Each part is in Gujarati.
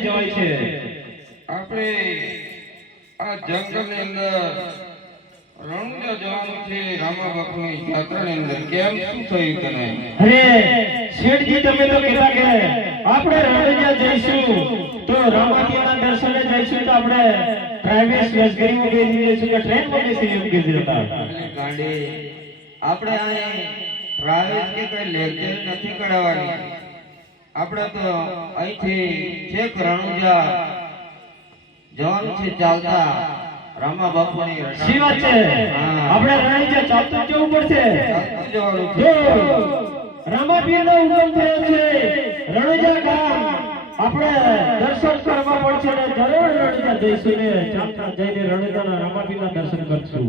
લઈ જવાય છે. આપણે આ જંગલની અંદર રણુજા જવાનું છે રામા બાપુની યાત્રાની અંદર. કેમ? શું થયું તને? અરે શેઠજી તમે તો કહેતા કે આપણે રણુજા જઈશું. તો રામાજીના દર્શને જઈશું તો આપણે પ્રાઇવેટ લશ્કરીમાં બેસી જઈશું કે ટ્રેનમાં બેસી કીધું હતા. એટલે ગાંડી આપણે અહીં પ્રાઇવેટ કે કોઈ લેક્ચર નથી કરાવવાની? આપણે તો અહીંથી છેક રણુજા જવાનું છે ચાલતા. રામા બાપુની શી વાત છે? આપણે રણુજા ચાલતું જવું પડશે. જવાનું છે. રામાપીરનો હુકમ થયો છે. રણુજા ગામ આપણે દર્શન કરવા પડશે ને જરૂર રણુજા જઈશું ને. ચાલતા જઈને રણુજાના રામાપીરના દર્શન કરશું.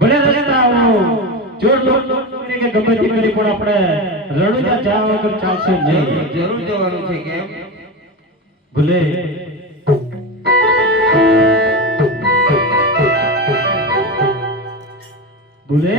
ભલે રસ્તા આવો. કરી કે ગમે તે કરી પણ આપણે રણુજા જવા વગર ચાલશે નહીં. જરૂર જવાનું છે કેમ? ભલે. ભલે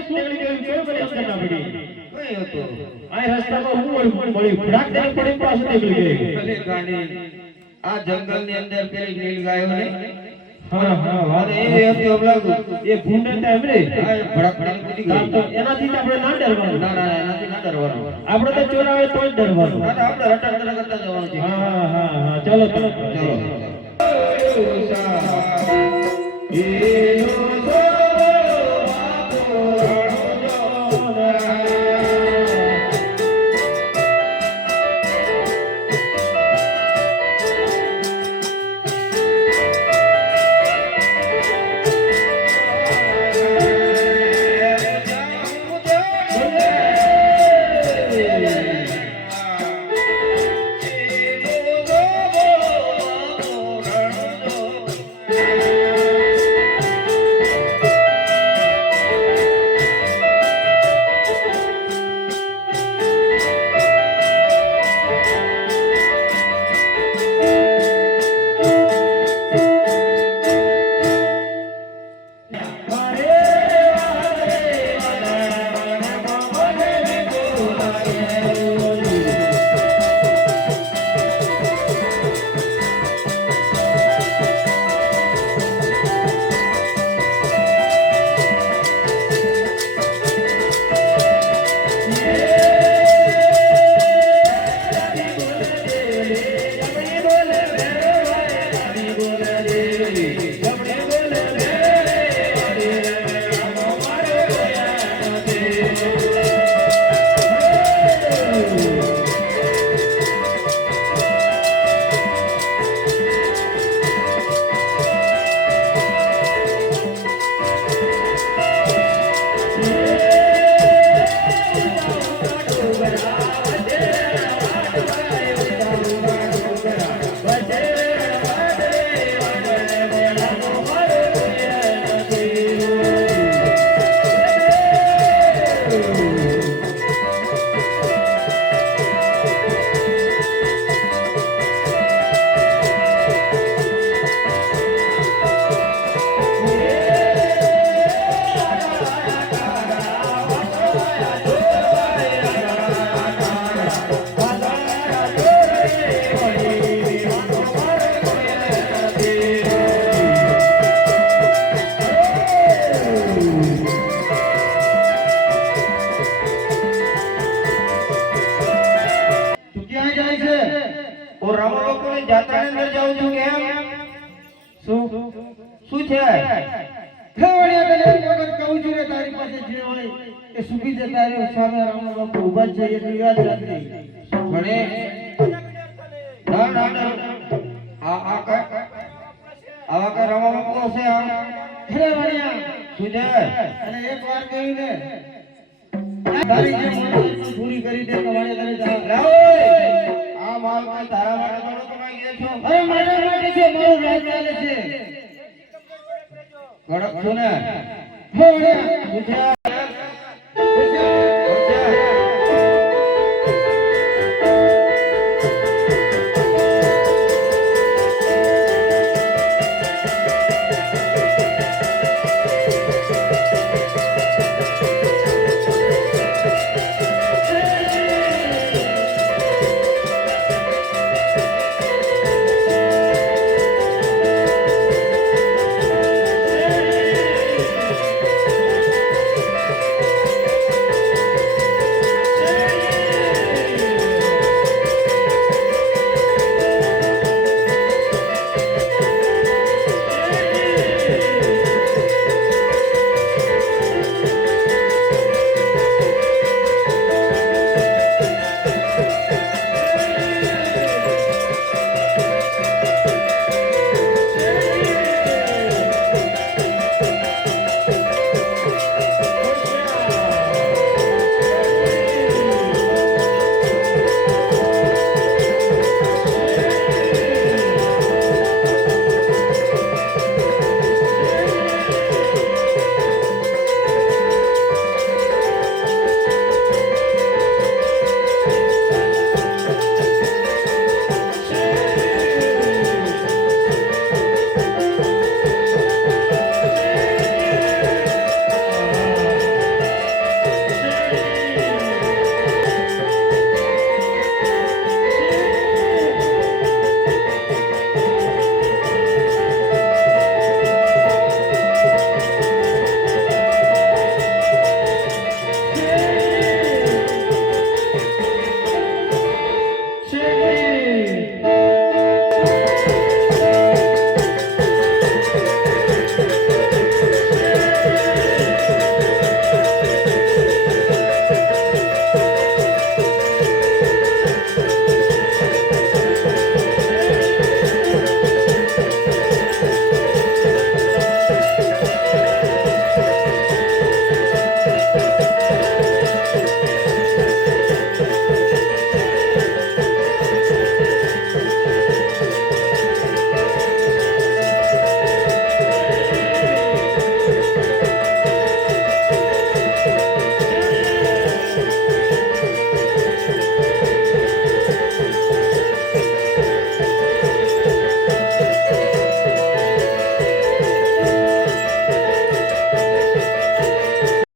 હતું આ રસ્તામાં અંદર હા, હા, એ હતી એનાથી આપણે ના ડરવાનું. એનાથી આપણે તો ચોરાવે તો જ ડરવાનું. આપણે રટા રટા કરતા જવાનું છે. ચલો, ચલો. ચલો શું છે? કહું છું તારી પાસે જે હોય એ સુખી જતા રહ્યો સામે રામા બાપુ ઊભા જ જઈએ તો યાદ રાખજે. ભણે? ના ના ના. આ આ કા આવા કા રામા બાપુ હશે? આ? અરે વણિયા શું છે? અને એક વાર કહ્યું ને તારી જે મનોરંજન પૂરી કરી દે તો વણિયા તને જાવ લાવો આ માલ કા તારા માટે થોડો કમાઈ ગયો છો? અરે મારા માટે છે મારું રાજ ચાલે છે. છું ને?